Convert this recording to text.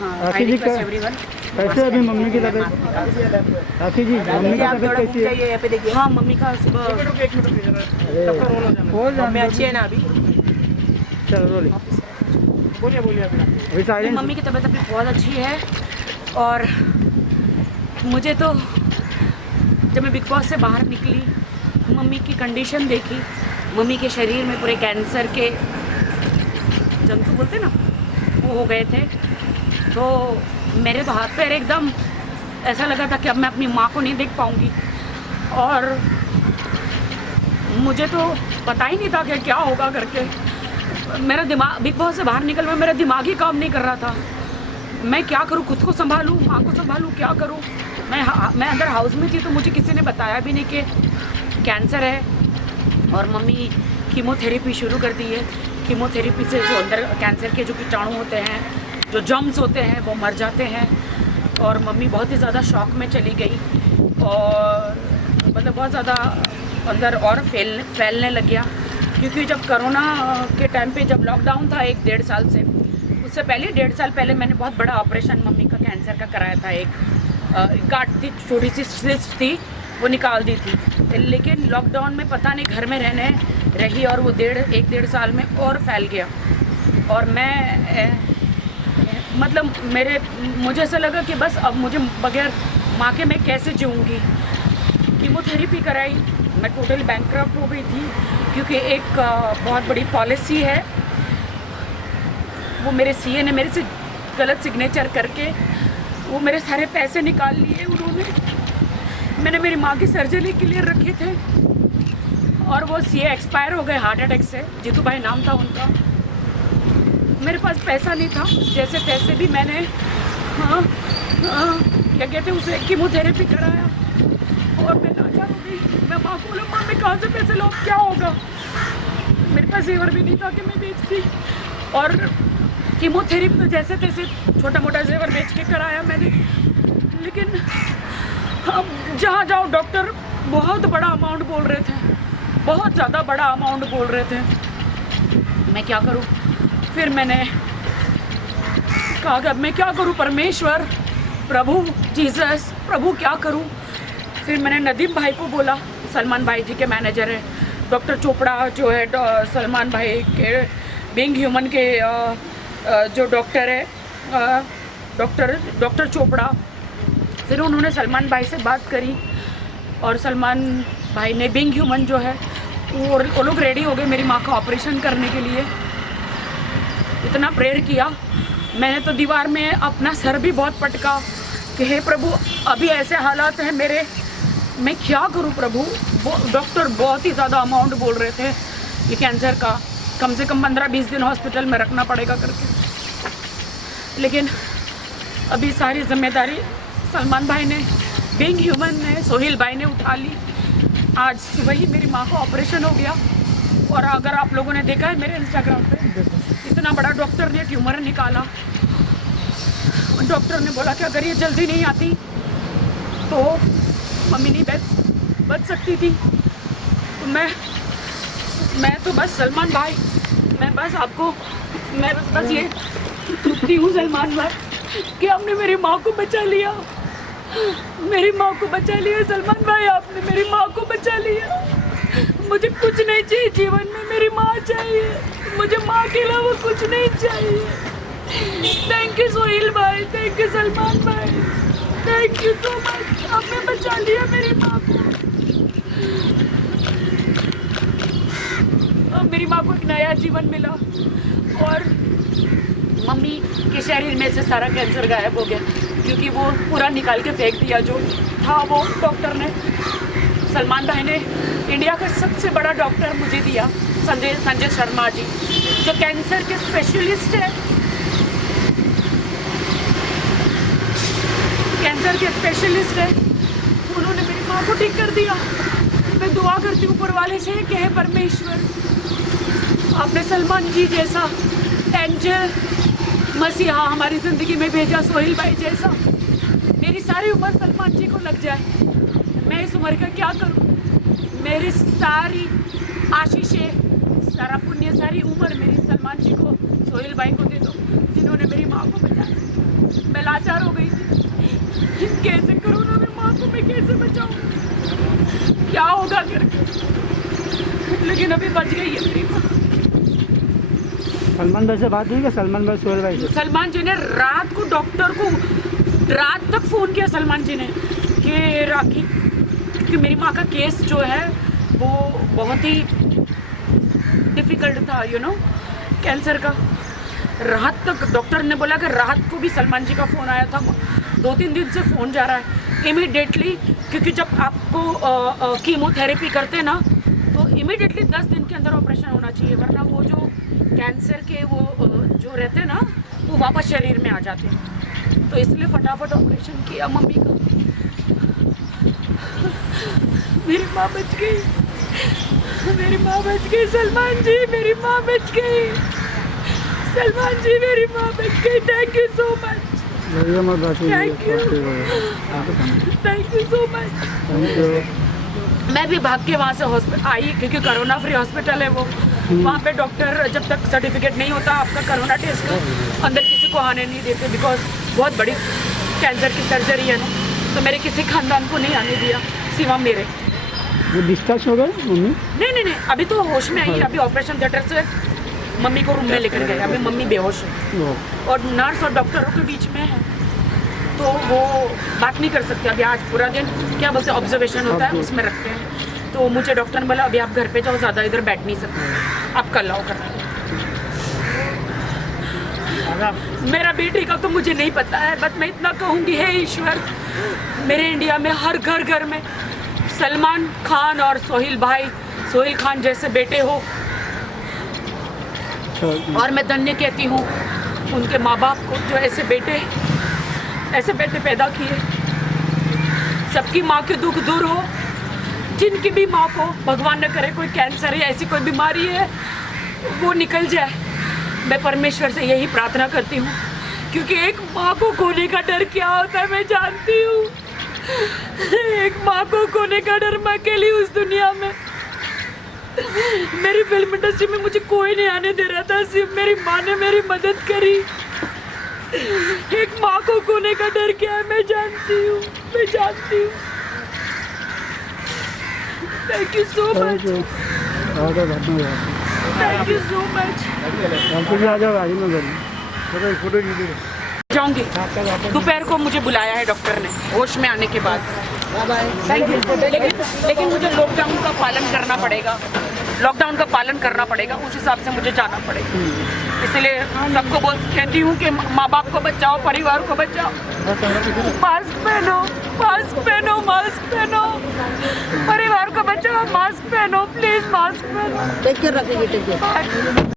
राखी जी कैसे अभी मम्मी की तबीयत? राखी जी मम्मी की तबीयत कैसी है? यहाँ पे देखिए। हाँ मम्मी का सुबह मम्मी अच्छी है ना अभी? चलो बोलिए बोलिए अभी साइलेंट। मम्मी की तबीयत अभी बहुत अच्छी है। और मुझे तो जब मैं बिग बॉस से बाहर निकली, मम्मी की कंडीशन देखी, मम्मी के शरीर में पूरे कैंसर के जंतु बोलते ना वो हो गए थे, तो मेरे तो हाथ पैर एकदम ऐसा लगा था कि अब मैं अपनी माँ को नहीं देख पाऊँगी। और मुझे तो पता ही नहीं था कि क्या होगा करके। मेरा दिमाग बिग बॉस से बाहर निकल में मेरा दिमाग ही काम नहीं कर रहा था। मैं क्या करूँ, खुद को संभालूँ, माँ को संभालूँ, क्या करूँ। मैं अंदर हाउस में थी तो मुझे किसी ने बताया भी नहीं कि कैंसर है। और मम्मी कीमोथेरेपी शुरू कर दी है। कीमोथेरेपी से जो अंदर कैंसर के जो कीटाणु होते हैं, जो जर्म्स होते हैं, वो मर जाते हैं। और मम्मी बहुत ही ज़्यादा शॉक में चली गई और मतलब बहुत ज़्यादा अंदर और फैलने लग गया। क्योंकि जब कोरोना के टाइम पे जब लॉकडाउन था 1-1.5 साल से, उससे पहले 1.5 साल पहले मैंने बहुत बड़ा ऑपरेशन मम्मी का कैंसर का कराया था। एक गांठ थी, छोटी सी सिस्ट थी, वो निकाल दी थी। लेकिन लॉकडाउन में पता नहीं घर में रहने रही और वो 1-1.5 साल में और फैल गया। और मैं मतलब मुझे ऐसा लगा कि बस अब मुझे बगैर माँ के मैं कैसे जीऊँगी। कीमोथेरेपी कराई, मैं टोटल बैंकक्रप्ट हो गई थी। क्योंकि एक बहुत बड़ी पॉलिसी है, वो मेरे सीए ने मेरे से गलत सिग्नेचर करके वो मेरे सारे पैसे निकाल लिए उन्होंने। मैंने मेरी माँ की सर्जरी के लिए रखे थे और वो सीए एक्सपायर हो गए हार्ट अटैक से। जीतू भाई नाम था उनका। मेरे पास पैसा नहीं था, जैसे तैसे भी मैंने क्या कहते हैं उसे कीमोथेरेपी कराया। और मैं लाचार हो गई। मैं माँ को बोला, माँ मैं कहाँ से पैसे लाऊं, क्या होगा। मेरे पास जेवर भी नहीं था कि मैं बेचती। और कीमोथेरेपी तो जैसे तैसे छोटा मोटा जेवर बेच के कराया मैंने। लेकिन अब जहाँ जाओ डॉक्टर बहुत बड़ा अमाउंट बोल रहे थे, बहुत ज़्यादा बड़ा अमाउंट बोल रहे थे। मैं क्या करूँ। फिर मैंने कहा कि अब मैं क्या करूँ, परमेश्वर, प्रभु जीसस, प्रभु क्या करूँ। फिर मैंने नदीम भाई को बोला, सलमान भाई जी के मैनेजर है, डॉक्टर चोपड़ा जो है सलमान भाई के बीइंग ह्यूमन के जो डॉक्टर है, डॉक्टर चोपड़ा। फिर उन्होंने सलमान भाई से बात करी और सलमान भाई ने बीइंग ह्यूमन जो है वो लोग रेडी हो गए मेरी माँ का ऑपरेशन करने के लिए। इतना प्रेयर किया मैंने तो दीवार में अपना सर भी बहुत पटका कि हे प्रभु अभी ऐसे हालात हैं मेरे, मैं क्या करूं प्रभु। डॉक्टर बहुत ही ज़्यादा अमाउंट बोल रहे थे ये कैंसर का, कम से कम 15-20 दिन हॉस्पिटल में रखना पड़ेगा करके। लेकिन अभी सारी जिम्मेदारी सलमान भाई ने, बीइंग ह्यूमन ने, सोहेल भाई ने उठा ली। आज सुबह ही मेरी माँ का ऑपरेशन हो गया। और अगर आप लोगों ने देखा है मेरे इंस्टाग्राम पे, इतना बड़ा डॉक्टर ने ट्यूमर निकाला। डॉक्टर ने बोला कि अगर ये जल्दी नहीं आती तो मम्मी नहीं बच सकती थी। तो मैं तो बस सलमान भाई, मैं बस ये दुखती हूँ सलमान भाई कि आपने मेरी माँ को बचा लिया। मेरी माँ को बचा लिया सलमान भाई, आपने मेरी माँ को बचा लिया। मुझे कुछ नहीं चाहिए जीवन में, मेरी माँ चाहिए। मुझे माँ के अलावा कुछ नहीं चाहिए। थैंक यू सोहेल भाई, थैंक यू सलमान भाई, थैंक यू सो मच। आपने बचा लिया मेरी माँ को। अब मेरी माँ को एक नया जीवन मिला और मम्मी के शरीर में से सारा कैंसर गायब हो गया। क्योंकि वो पूरा निकाल के फेंक दिया जो था, वो डॉक्टर ने, सलमान भाई ने इंडिया का सबसे बड़ा डॉक्टर मुझे दिया, संजय शर्मा जी, जो कैंसर के स्पेशलिस्ट है। कैंसर के स्पेशलिस्ट है, उन्होंने मेरी माँ को ठीक कर दिया। मैं दुआ करती हूँ ऊपर वाले से कि हे परमेश्वर, आपने सलमान जी जैसा एंजल मसीहा हमारी ज़िंदगी में भेजा, सोहेल भाई जैसा। मेरी सारी उम्र सलमान जी को लग जाए, मैं इस उम्र का क्या करूँ। मेरी सारी आशीषें, सारा पुण्य, सारी उम्र मेरी सलमान जी को, सोहेल भाई को दे दो, जिन्होंने मेरी माँ को बचाया। लाचार हो गई थी, कैसे कोरोना में माँ को मैं कैसे बचाऊँ, क्या होगा करके, लेकिन अभी बच गई है मेरी माँ। सलमान भाई से बात हुई क्या? सलमान भाई सोहेल भाई से? सलमान जी ने रात को डॉक्टर को रात तक फ़ोन किया सलमान जी ने कि राखी, क्योंकि मेरी माँ का केस जो है वो बहुत ही डिफ़िकल्ट था, कैंसर का। रात तक डॉक्टर ने बोला कि रात को भी सलमान जी का फ़ोन आया था, 2-3 दिन से फ़ोन जा रहा है इमीडिएटली, क्योंकि जब आपको कीमोथेरेपी करते ना तो इमीडिएटली 10 दिन के अंदर ऑपरेशन होना चाहिए, वरना वो जो कैंसर के वो जो रहते हैं ना वो वापस शरीर में आ जाते हैं, तो इसलिए फटाफट ऑपरेशन किया मम्मी का। मेरी माँ बच गई, मेरी माँ बच गई, सलमान जी मेरी माँ बच गई, सलमान जी मेरी माँ बच गई। Thank you so much, thank you so much. मैं भी भाग के वहाँ से हॉस्पिटल आई, क्योंकि कोरोना फ्री हॉस्पिटल है वो, वहाँ पे डॉक्टर जब तक सर्टिफिकेट नहीं होता आपका कोरोना टेस्ट का, अंदर किसी को आने नहीं देते, बिकॉज बहुत बड़ी कैंसर की सर्जरी है ना, तो मेरे किसी खानदान को नहीं आने दिया सिवा मेरे। वो डिस्चार्ज हो गए मम्मी? नहीं, अभी तो होश में आई है, अभी ऑपरेशन थिएटर से मम्मी को रूम में लेकर गए, अभी मम्मी बेहोश है और नर्स और डॉक्टरों के बीच में है, तो वो बात नहीं कर सकते अभी। आज पूरा दिन क्या बोलते हैं ऑब्जर्वेशन होता है, उसमें रखते हैं, तो मुझे डॉक्टर ने बोला अभी आप घर पे जाओ, ज़्यादा इधर बैठ नहीं सकते, आप कल आओ करना। मेरा बेटी का तो मुझे नहीं पता है, बट मैं इतना कहूँगी, हे ईश्वर, मेरे इंडिया में हर घर में सलमान खान और सोहेल खान जैसे बेटे हो, और मैं धन्य कहती हूँ उनके माँ बाप को जो ऐसे बेटे पैदा किए। सबकी माँ के दुख दूर हो, जिनकी भी माँ को भगवान न करे कोई कैंसर या ऐसी कोई बीमारी है वो निकल जाए, मैं परमेश्वर से यही प्रार्थना करती हूँ, क्योंकि एक माँ को खोने का डर क्या होता है मैं जानती हूँ। एक माँ को खोने का डर, मैं अकेली उस दुनिया में। मेरी फिल्म इंडस्ट्री में मुझे कोई नहीं आने दे रहा था, सिर्फ मेरी माँ ने मेरी मदद करी। एक माँ को खोने का डर क्या है मैं जानती हूँ। Thank you so much, thank you so much. जाऊंगी, दोपहर को मुझे बुलाया है डॉक्टर ने होश में आने के बाद। Thank you. लेकिन मुझे लॉकडाउन का पालन करना पड़ेगा, उस हिसाब से मुझे जाना पड़ेगा। इसलिए सबको कहती हूँ कि माँ बाप को बचाओ, परिवार को बचाओ, मास्क पहनो, परिवार को बचाओ, मास्क पहनो, प्लीज मास्क पहनो। टेक केयर रखिए, टेक केयर।